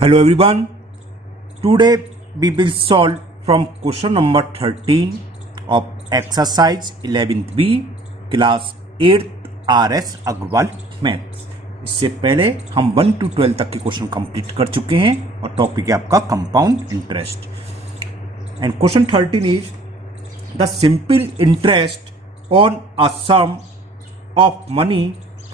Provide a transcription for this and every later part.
Hello everyone. Today we will solve from question number 13 of exercise 11th B class 8th RS Agarwal maths. इससे पहले हम 1 to 12 तक के question complete कर चुके हैं और टॉपिक है आपका compound interest. And question 13 is the simple interest on a sum of money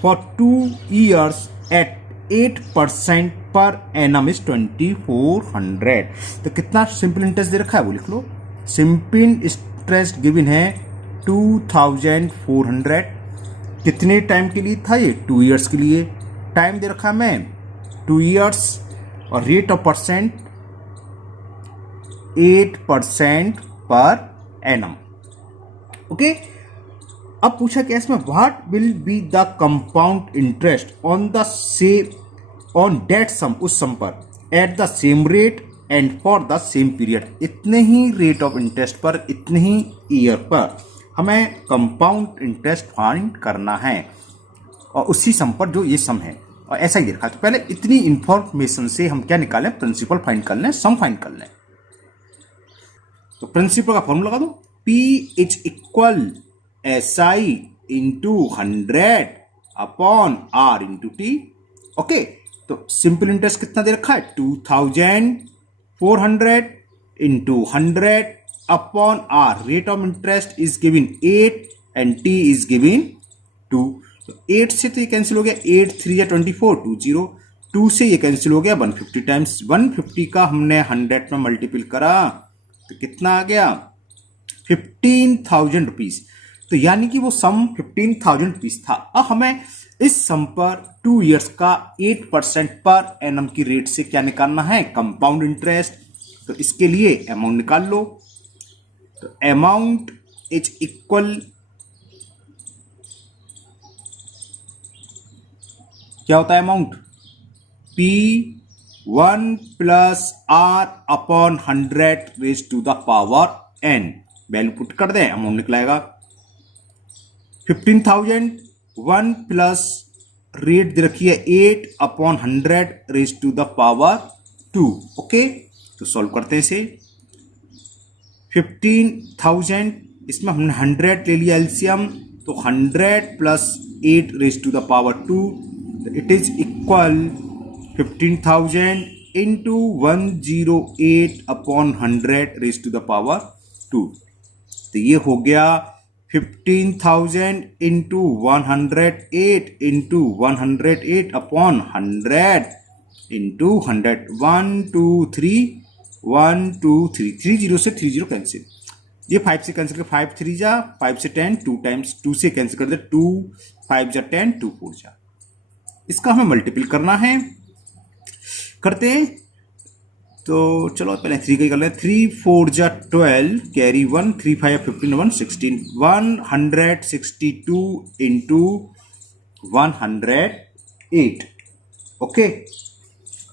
for 2 years at 8% per annum is 2400। तो कितना सिंपल इंटरेस्ट दे रखा है वो लिख लो। सिंपल इंटरेस्ट गिवन है 2400। कितने टाइम के लिए था ये? 2 years के लिए। टाइम दे रखा है मैं 2 years और rate of percent 8% per annum. Okay, अब पूछा क्या इसमें, what will be the compound interest on the same on that sum, उस सम पर at the same rate and for the same period. इतने ही रेट ऑफ इंटरेस्ट पर, इतने ही ईयर पर हमें कंपाउंड इंटरेस्ट फाइंड करना है और उसी सम पर जो ये सम है। और ऐसा ही रखा। तो पहले इतनी इंफॉर्मेशन से हम क्या निकालें? प्रिंसिपल फाइंड कर लें, सम फाइंड कर लें। तो प्रिंसिपल का फॉर्मूला लगा दो, P is equal SI into 100 upon R into T। Okay, तो सिंपल इंटरेस्ट कितना दे रखा है? 2400 into 100 upon R। Rate of interest is given 8 and T is given 2। तो 8 से तो ये कैंसिल हो गया, 8 3 या 24 20। 2 से ये कैंसिल हो गया 150 टाइम्स 150 का हमने 100 में मल्टीपल करा तो कितना आ गया? 15,000 रुपीज। तो यानी कि वो सम 15,000 रुपीज था। अब हमें इस सम पर 2 years का 8% पर एनम की रेट से क्या निकालना है? Compound interest. तो इसके लिए अमाउंट निकाल लो। तो अमाउंट इज इक्वल, क्या होता है amount? P1 plus R upon 100 raise to the power n। Value put कर दें, अमाउंट निकलाएगा 15,000। 1 प्लस रेट दे रखी है 8 upon 100 raise to the power 2। Okay, तो सॉल्व करते हैं इसे। 15,000, इसमें हमने 100 ले लिया एलसीएम, तो 100 plus 8 raise to the power 2, it is equal 15,000 into 108 upon 100 raise to the power 2। तो ये हो गया 15,000 इंटू 108 इंटू 108 अपॉन 100 इंटू 100। 1 2 3 1 2 3 3 0 से 3 0 कैंसिल। ये 5 से कैंसिल कर, 5 3 जा 5 से 10 2 टाइम्स 2 से कैंसिल कर दे, 2 5 जा 10 2 4 जा। इसका हमें मल्टीपल करना है, करते हैं। तो चलो पहले 3 का कर लें। 3 4 जा 12 कैरी 1 3 5 15 1 16 162 इंटू 108। ओके,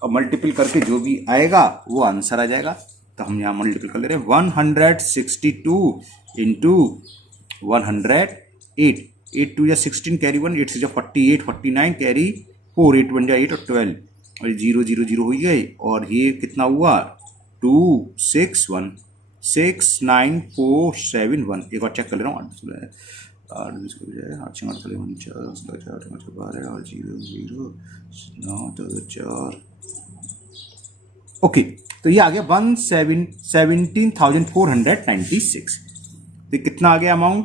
और मल्टीपल करके जो भी आएगा वो आंसर आ जाएगा। तो हम यहाँ मल्टीपल कर ले रहे हैं 162 इंटू 108। 8 2 जा 16 कैरी 1 8 से जा 48 49 कैरी 4 8 1 जा 8 और 12 और 0 0 0 हो गई। और ये कितना हुआ? 2 6 1 6 9 4 7 1। एक बार चेक कर ले रहा हूँ। 8 ओके, तो ये आ गया 17,496। तो कितना आ गया अमाउंट?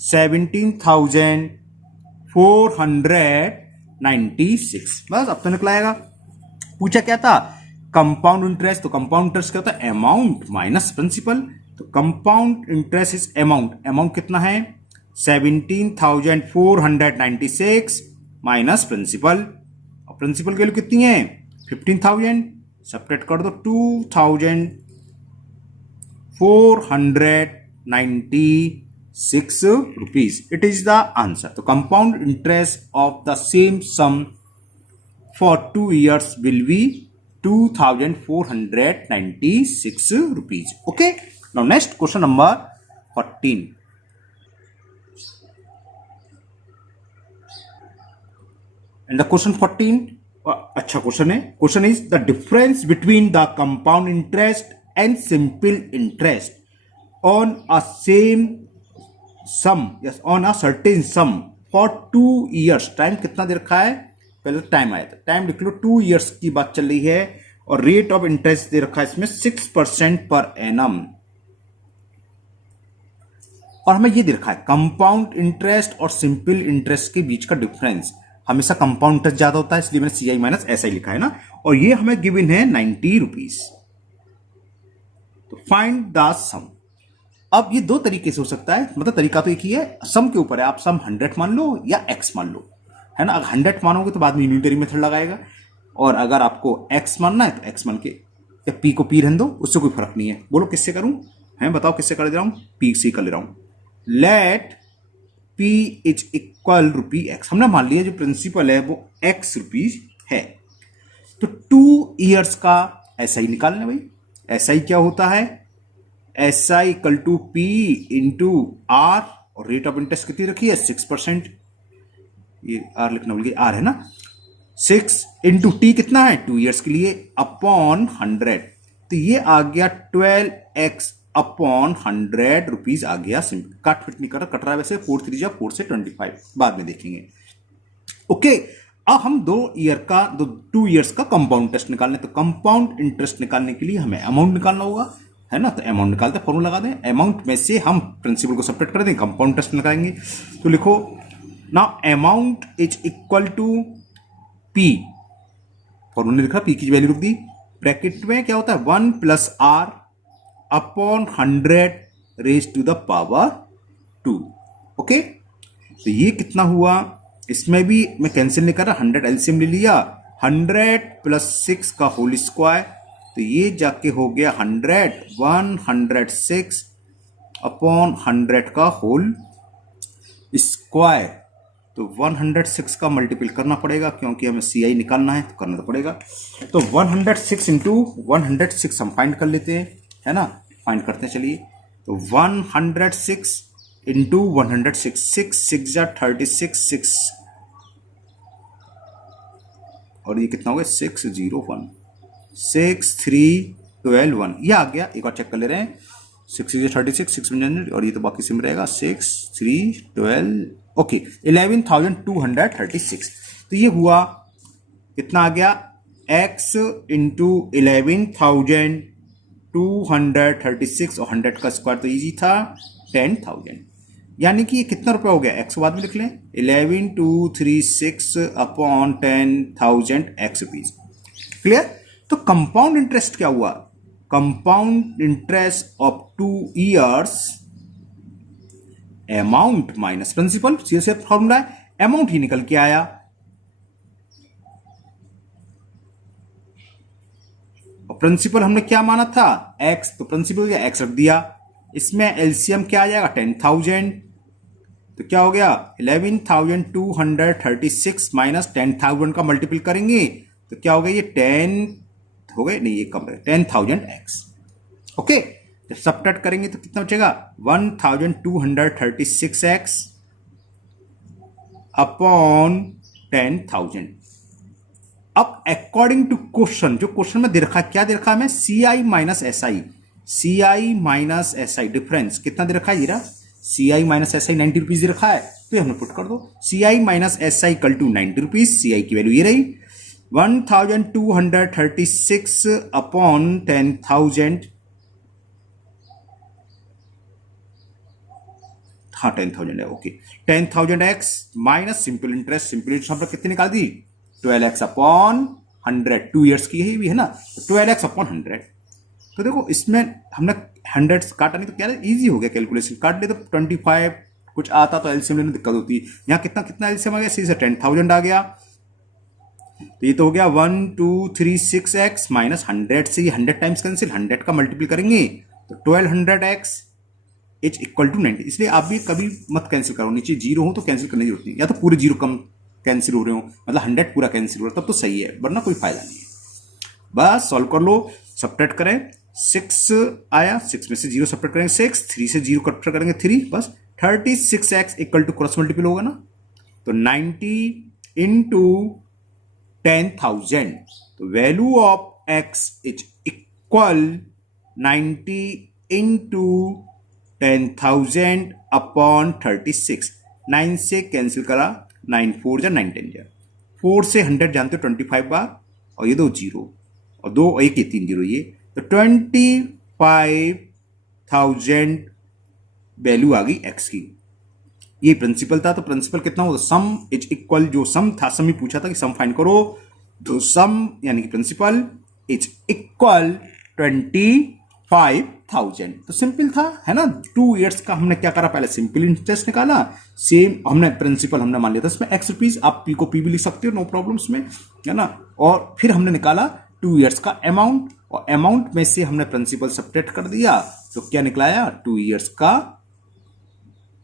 17,496। बस अब तो निकलाएगा। पूछा क्या था? Compound interest. तो कंपाउंड इंटरेस्ट क्या होता है? Amount minus principal. तो compound interest is amount. Amount कितना है? 17,496 माइनस प्रिंसिपल। और प्रिंसिपल की वैल्यू कितनी है? 15,000। सेपरेट कर दो, 2,496 rupees. It is the answer. तो compound interest of the same sum for 2 years will be 2,496 rupees. Okay. Now next question number 14. And the question 14, अच्छा क्वेश्चन है. Question is the difference between the compound interest and simple interest on a same sum, yes, on a certain sum for 2 years. Time कितना दे रखा है, पहले time आया था, time लिख लो, 2 years की बात चल रही है और रेट ऑफ इंटरेस्ट दे रखा है इसमें 6% पर एनम. और हमें ये दे रखा है कंपाउंड इंटरेस्ट और सिंपल इंटरेस्ट के बीच का डिफरेंस. हमेशा कंपाउंड इंटरेस्ट ज्यादा होता है, इसलिए मैंने CI माइनस ऐसा ही लिखा है ना. और ये हमें गिवन है 90 रुपीज. तो फाइंड द सम. अब ये दो तरीके से हो सकता है, मतलब तरीका तो एक ही है, सम के ऊपर है. आप सम 100 मान लो या x मान लो, है ना. अगर 100 मानोगे तो बाद में यूनिटरी मेथड लगाएगा, और अगर आपको x मानना है तो x मान के, या p को p रहने दो, उससे कोई फर्क नहीं है. बोलो किससे करूं, है बताओ किससे कर दे रहा हूं, p से कर ले रहा हूं. Let p is equal rupee x. हमने मान लिया जो प्रिंसिपल है वो x रुपीज है. तो 2 years का SI निकालना भाई. SI क्या होता है, SI equal to P into R, और रेट ऑफ इंटरेस्ट कितनी रखी है 6%. ये R लिखना भूल गए, R है ना. 6 इंटू T कितना है 2 years के लिए अपॉन 100. तो ये आ गया 12x अपॉन 100 रुपीज आ गया. सिंपल काट फिट नहीं कर रहा, कट रहा है वैसे. 4 3 जा 4 से 25 बाद में देखेंगे. ओके, अब हम 2 years का कंपाउंड इंटरेस्ट निकालने. तो कंपाउंड इंटरेस्ट निकालने के लिए हमें अमाउंट निकालना होगा, है ना. तो अमाउंट निकालते हैं, फॉर्मूला लगा दें. अमाउंट में से हम प्रिंसिपल को सेपरेट कर दें, कंपाउंड इंटरेस्ट निकालेंगे. तो लिखो ना, amount is equal to P. Formula लिखा, P की वैल्यू लिख दी. ब्रैकेट में क्या होता है 1 plus R upon 100 raise to the power 2. Okay, तो ये कितना हुआ, इसमें भी मैं कैंसिल नहीं कर रहा, 100 एलसीएम ले लिया. 100 प्लस 6 का होल स्क्वायर, तो ये जाके हो गया 106 अपॉन 100 का होल स्क्वायर. तो 106 का मल्टीपल करना पड़ेगा, क्योंकि हमें CI निकालना है तो करना तो पड़ेगा. तो 106 इंटू 106 हम फाइंड कर लेते हैं, है ना. फाइंड करते हैं, चलिए. तो 106 इंटू 106, 6 6 जा 36, 6 और ये कितना हो गया 601, 6 3 12 1. ये आ गया. एक और चेक कर ले रहे हैं. 6 6 36, 6 100, और ये तो बाकी सिम रहेगा 6 3 12. ओके, 11,236. तो ये हुआ कितना आ गया, x इंटू 11,236 और 100 का स्क्वायर तो इजी था 10,000. यानी कि ये कितना रुपया हो गया, x बाद में लिख लें 11,236 अपॉन 10,000 x रुपीज. क्लियर. तो कंपाउंड इंटरेस्ट क्या हुआ, compound interest of 2 years amount minus principal. सीधे फॉर्मूला है, अमाउंट ही निकल के आया. और प्रिंसिपल हमने क्या माना था x, तो प्रिंसिपल क्या x रख दिया. इसमें एलसीएम क्या आ जाएगा 10,000. तो क्या हो गया 11,236 माइनस 10,000 का मल्टीपल करेंगे तो क्या हो गया, ये 10 हो गए, नहीं ये कम है 10,000x. ओके, जब सबट्रैक्ट करेंगे तो कितना बचेगा 1,236x अपॉन 10,000. अब अकॉर्डिंग टू क्वेश्चन, जो क्वेश्चन में दे रखा है, क्या दे रखा है हमें CI minus SI. CI minus SI difference कितना दे रखा है, जीरा. CI माइनस SI 90 रुपीज दे रखा है, तो हमने पुट कर दो. CI minus SI equal to 90 rupees. CI की वैल्यू ये रही 1,236 अपॉन 10,000. हाँ 10,000 है. Okay, 10,000x minus simple interest. Simple interest हम लोग कितनी निकाल दी 12x अपॉन 100. 2 years की है भी, है ना. 12x upon 100. तो देखो इसमें हमने 100 काटा नहीं तो क्या इजी हो गया कैलकुलेशन. काट ले तो 25 कुछ आता तो एलसीएम लेने में दिक्कत होती. यहाँ कितना कितना एलसीएम आ गया, सीधे 10,000 आ गया. तो ये तो हो गया 1,236x माइनस 100 से ये 100 टाइम्स कैंसिल, 100 का मल्टीपल करेंगे तो 1200x इज इक्वल टू 90. इसलिए आप भी कभी मत कैंसिल करो, नीचे जीरो हो तो कैंसिल करने की जरूरत नहीं, या तो पूरे जीरो कम कैंसिल हो रहे हो, मतलब 100 पूरा कैंसिल हो रहा है तब तो सही है, वरना कोई फायदा नहीं है. बस सॉल्व कर लो, सब्ट्रैक्ट करें. 6 आया, 6 में से 0 सब्ट्रैक्ट करेंगे 6, 3 से 0 कट करेंगे 3, बस 36x equal to cross multiple होगा ना. तो 90 इंटू 10,000, तो value of x is equal 90 into 10,000 upon 36। 9 से कैंसिल करा, 9 4 जा 9 10 जा, 4 से 100 जानते हो 25 बार, और ये 2 जीरो और 2 1 ये 3 जीरो, ये तो 25,000 वैल्यू आ गई x की। ये प्रिंसिपल था, तो प्रिंसिपल कितना होगा, सम इज इक्वल, जो सम था, सम ही पूछा था कि सम फाइंड करो, तो सम यानी कि प्रिंसिपल इज इक्वल 25,000। तो सिंपल था, है ना। 2 इयर्स का हमने क्या करा, पहले सिंपल इंटरेस्ट निकाला, सेम हमने प्रिंसिपल हमने मान लिया था इसमें x रुपीज, आप पी को पी भी लिख सकते हो, नो प्रॉब्लम इसमें, है ना। और फिर हमने निकाला 2 इयर्स का अमाउंट, और अमाउंट में से हमने प्रिंसिपल सब्ट्रैक्ट कर दिया, तो क्या निकलाया, 2 इयर्स का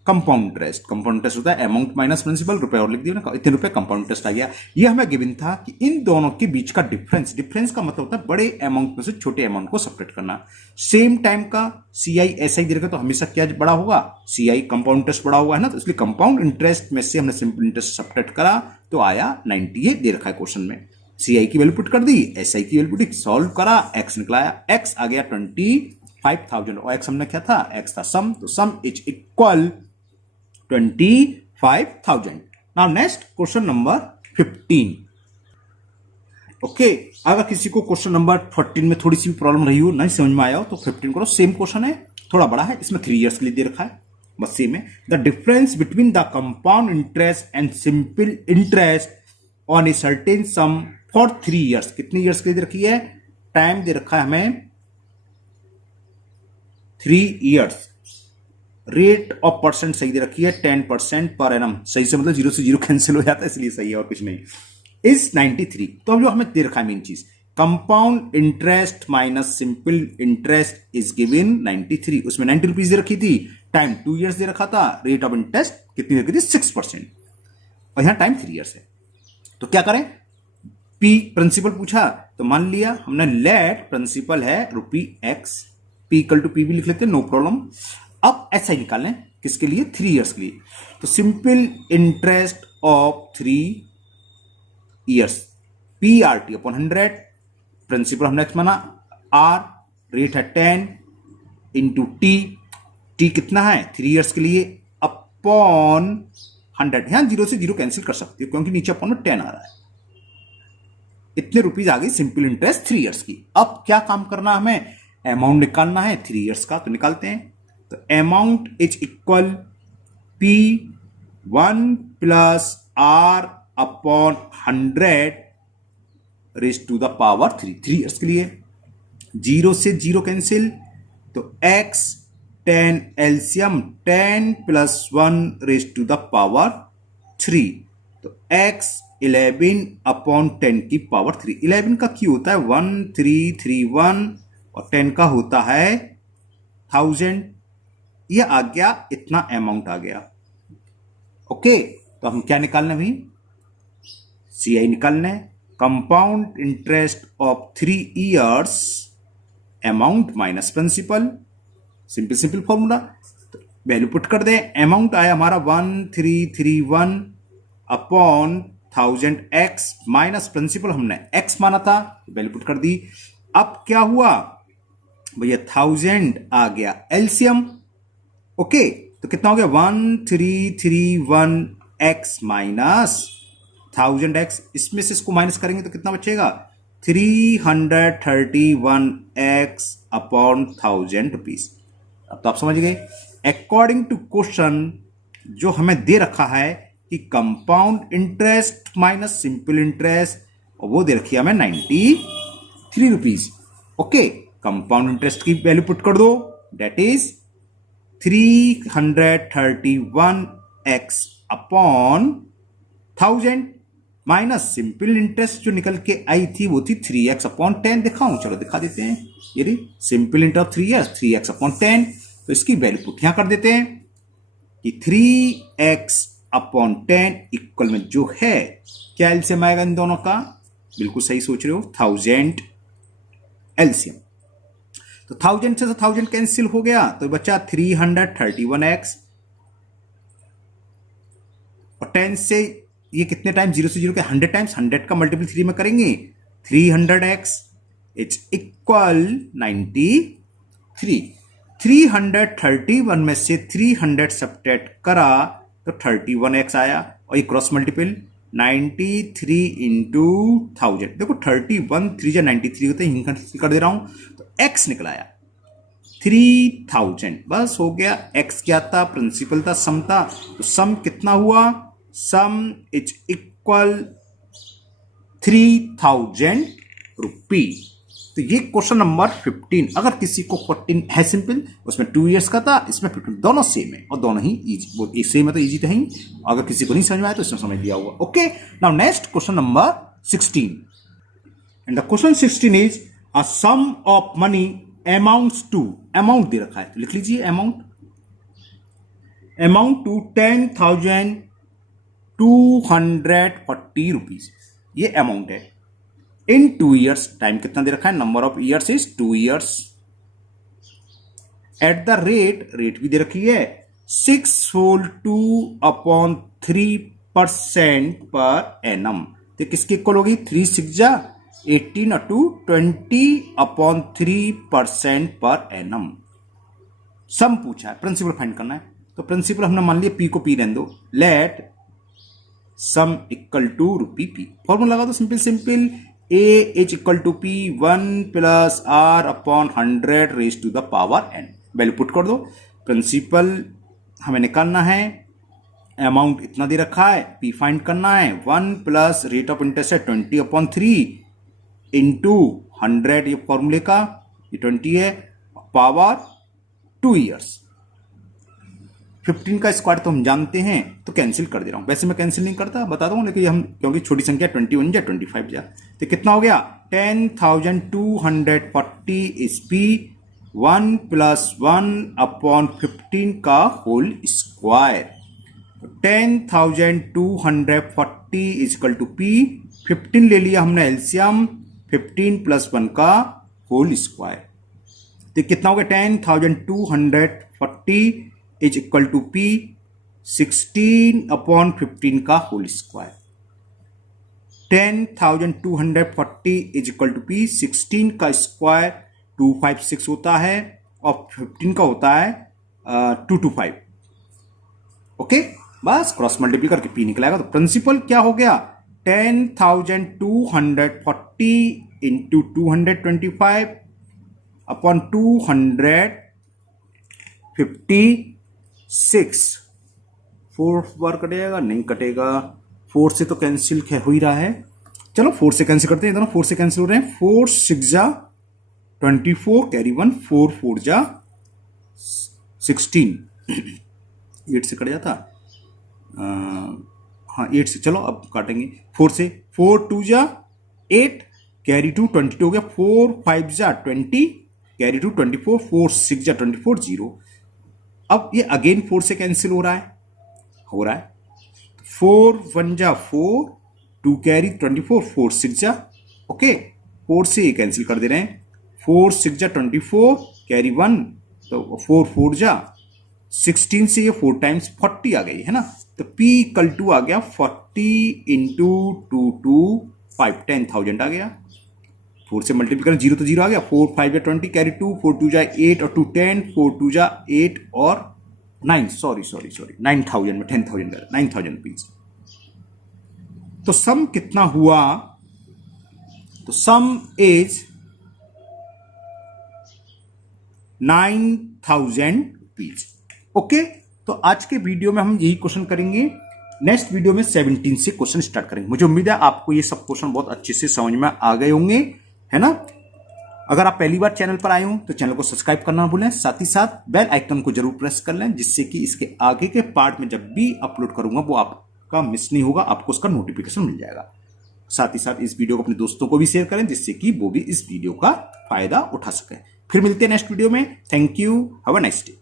कंपाउंड इंटरेस्ट। कंपाउंड इंटरेस्ट होता है अमाउंट माइनस प्रिंसिपल, रुपए और लिख दिया ना, इतने रुपए कंपाउंड इंटरेस्ट आ गया। ये हमें गिवन था कि इन दोनों के बीच का डिफरेंस, डिफरेंस का मतलब होता है बड़े अमाउंट में से छोटे अमाउंट को सब्ट्रैक्ट करना। सेम टाइम का CI ऐसा ही दे रखा, तो हमेशा क्या बड़ा होगा, CI कंपाउंड इंटरेस्ट बड़ा हुआ है ना, तो इसलिए कंपाउंड इंटरेस्ट में से हमने सिंपल इंटरेस्ट सब्ट्रैक्ट करा, तो आया 98 दे रखा है क्वेश्चन में। CI की वैल्यू पुट कर दी, SI की वैल्यू पुट, सॉल्व करा, x निकलाया, x आ गया 25,000, और x हमने क्या था, x था सम, तो सम is equal 25,000। Now next question number 15। Okay, अगर किसी को क्वेश्चन नंबर 14 में थोड़ी सी भी प्रॉब्लम रही हो, नहीं समझ में आया हो, तो 15 करो। सेम क्वेश्चन है, थोड़ा बड़ा है, इसमें 3 इयर्स के लिए दे रखा है, बस सेम है। The difference between the compound interest and simple interest on a certain sum for 3 years. कितनी इयर्स के लिए दे रखी है, टाइम दे रखा है हमें 3 इयर्स। रेट ऑफ परसेंट सही दे रखी है 10% पर एनम, सही से मतलब 0 से 0 कैंसिल हो जाता है, इसलिए सही है और कुछ नहीं। इज 93, तो अब जो हमें दे रखा है मेन चीज, compound interest minus simple interest is given 93। उसमें 90 रुपीज दे रखी थी, टाइम 2 इयर्स दे रखा था, रेट ऑफ इंटरेस्ट कितनी दे रखी थी 6%, और यहां टाइम 3 इयर्स है। तो क्या करें, पी प्रिंसिपल पूछा, तो मान लिया हमने लेट प्रिंसिपल है ₹x, P equal to P भी लिख लेते हैं, नो प्रॉब्लम। अब ऐसा ही निकालें, किसके लिए, 3 इयर्स के लिए, तो simple interest of 3 years PRT upon 100, principal हमने माना R, रेट है 10 इंटू टी कितना है 3 इयर्स के लिए, अपॉन 100। यहां 0 से 0 कैंसिल कर सकते हो, क्योंकि नीचे अपॉन में 10 आ रहा है। इतने रुपीज आ गई सिंपल इंटरेस्ट 3 इयर्स की। अब क्या काम करना, हमें अमाउंट निकालना है 3 इयर्स का, तो निकालते हैं। तो amount is equal P1 plus R upon 100 raise to the power 3 years के लिए। 0 से 0 कैंसिल, तो x 10 LCM 10 plus 1 raise to the power 3, तो x 11 अपॉन 10 की पावर 3। 11 का क्यू होता है 1331 और 10 का होता है 1000। ये आ गया, इतना अमाउंट आ गया। ओके, तो हम क्या निकालना भी, CI निकालना है, compound interest of 3 years amount minus principal, simple simple formula. तो वैल्यू पुट कर दे, अमाउंट आया हमारा 1331 अपॉन 1000x माइनस प्रिंसिपल हमने x माना था, वैल्यू पुट कर दी। अब क्या हुआ भैया, 1000 आ गया एलसीएम। ओके, तो कितना हो गया 1331x माइनस 1000x, इसमें से इसको माइनस करेंगे तो कितना बचेगा 331x अपॉन 1000 रुपीज। अब तो आप समझ गए, अकॉर्डिंग टू क्वेश्चन जो हमें दे रखा है कि compound interest minus simple interest, और वो दे रखी है हमें 93 रुपीज। ओके, कंपाउंड इंटरेस्ट की वैल्यू पुट कर दो, that is 331x upon 1000 minus simple interest जो निकल के आई थी वो थी 3x अपॉन 10। दिखाऊं, चलो दिखा देते हैं। ये सिंपल इंटरेस्ट 3x अपॉन 10, तो इसकी वैल्यू पुट यहां कर देते हैं कि 3x अपॉन 10 इक्वल में जो है क्या एलसीएम आएगा इन दोनों का, बिल्कुल सही सोच रहे हो, 1000 एलसीएम। तो 1000 से 1000 कैंसिल हो गया, तो बचा 331x, और 10 से ये कितने टाइम 0 से 0 के 100 टाइम्स, 100 का मल्टीपल 3 में करेंगे 300x इज इक्वल 93। 331 में से 300 सब्ट्रैक्ट करा तो 31x आया, और ये क्रॉस मल्टीपल 93 इंटू 1000। देखो 31 3 या 93 होते हैं, कर दे रहा हूं तो x निकला आया 3000। बस हो गया। x क्या था? प्रिंसिपल था, सम था। तो सम कितना हुआ? सम इज इक्वल 3000 रुपी। तो ये क्वेश्चन नंबर 15। अगर किसी को 14 है सिंपल, उसमें 2 इयर्स का था, इसमें 15, दोनों सेम है और दोनों ही इजी। वो एक सेम है तो इजी तो ही। अगर किसी को नहीं समझ में आया तो इसमें समझ लिया होगा। Okay, now next question number 16। And the question 16 is a sum of money amounts to, amount दे रखा है तो लिख लीजिए अमाउंट टू 10,240 रुपीज। ये अमाउंट है इन 2 इयर्स। टाइम कितना दे रखा है? Number of years is 2 years. At the rate भी दे रखी है 642/3% पर एनम। तो किसके इक्वल होगी? 3 6 जा 18 और 2 20/3% पर एनम। सम पूछा है, प्रिंसिपल फाइंड करना है। तो प्रिंसिपल हमने मान लिया, पी को पी रहने दो, let sum equal to rupee P. Formula लगा दो simple, A is equal to P 1 plus R upon 100 raise to the power n। Value put कर दो। प्रिंसिपल हमें निकालना है, अमाउंट इतना दे रखा है, पी फाइंड करना है। 1 प्लस रेट ऑफ इंटरेस्ट है 20/3 इंटू 100, ये फॉर्मूले का, ये 20 है, पावर 2 इयर्स। 15 का स्क्वायर तो हम जानते हैं तो कैंसिल कर दे रहा हूं। वैसे मैं कैंसिल नहीं करता, बता दूं, लेकिन हम क्योंकि छोटी संख्या 21 या 25 जा, तो कितना हो गया? 10,240 इज पी 1 प्लस 1/15 का whole square. 10,240 is equal to P, 15 ले लिया हमने एलसीएम, 15 प्लस 1 का होल स्क्वायर। तो कितना हो गया? 10,240 इज इक्वल टू पी 16/15 का whole square. 10,240 is equal to P 16 का स्क्वायर 256 होता है और 15 का होता है 225। ओके, बस क्रॉस मल्टीप्लाई करके पी निकलेगा। तो प्रिंसिपल क्या हो गया? 10,240 इंटू 225 अपॉन 256। 4 बार कटेगा? नहीं कटेगा, 4 से तो कैंसिल हो ही रहा है। चलो 4 से कैंसिल करते हैं, दोनों 4 से कैंसिल हो रहे हैं। 4 6 जा 24, कैरी 1, 4 4 जा 16, 8 से कट जाता, हाँ 8 से। चलो अब काटेंगे 4 से। 4 2 जा 8, कैरी 2, 22 हो गया। 4 5 जा 20, कैरी 2 24, 4 6 जा 24, 0। अब ये अगेन 4 से कैंसिल हो रहा है, 4 1 जा 4, 2 कैरी 24, 4 6 जा, ओके 4 से ये कैंसिल कर दे रहे हैं। 4 6 जा 24, कैरी 1, तो 4 4 जा 16 से ये 4 टाइम्स 40 आ गई है ना। तो P इक्वल टू आ गया 40 इंटू 2 2 5, 10,000 आ गया। 4 से मल्टीप्लाई करें, 0 तो 0 आ गया। 4 5 जा 20, कैरी 2, 4 2 जा 8 और 2 10, 4 2 जा 8 और 9, सॉरी 9,000 में 10,000 कर 9,000 रुपीज। तो सम कितना हुआ? तो सम इज 9,000 रुपीज। ओके, तो आज के वीडियो में हम यही क्वेश्चन करेंगे। नेक्स्ट वीडियो में 17 से क्वेश्चन स्टार्ट करेंगे। मुझे उम्मीद है आपको ये सब क्वेश्चन बहुत अच्छे से समझ में आ गए होंगे, है ना। अगर आप पहली बार चैनल पर आए हो तो चैनल को सब्सक्राइब करना ना भूलें, साथ ही साथ बेल आइकन को जरूर प्रेस कर लें, जिससे कि इसके आगे के पार्ट में जब भी अपलोड करूंगा वो आपका मिस नहीं होगा, आपको उसका नोटिफिकेशन मिल जाएगा। साथ ही साथ इस वीडियो को अपने दोस्तों को भी शेयर करें, जिससे कि वो भी इस वीडियो का फायदा उठा सकें। फिर मिलते हैं नेक्स्ट वीडियो में। Thank you, have a nice day.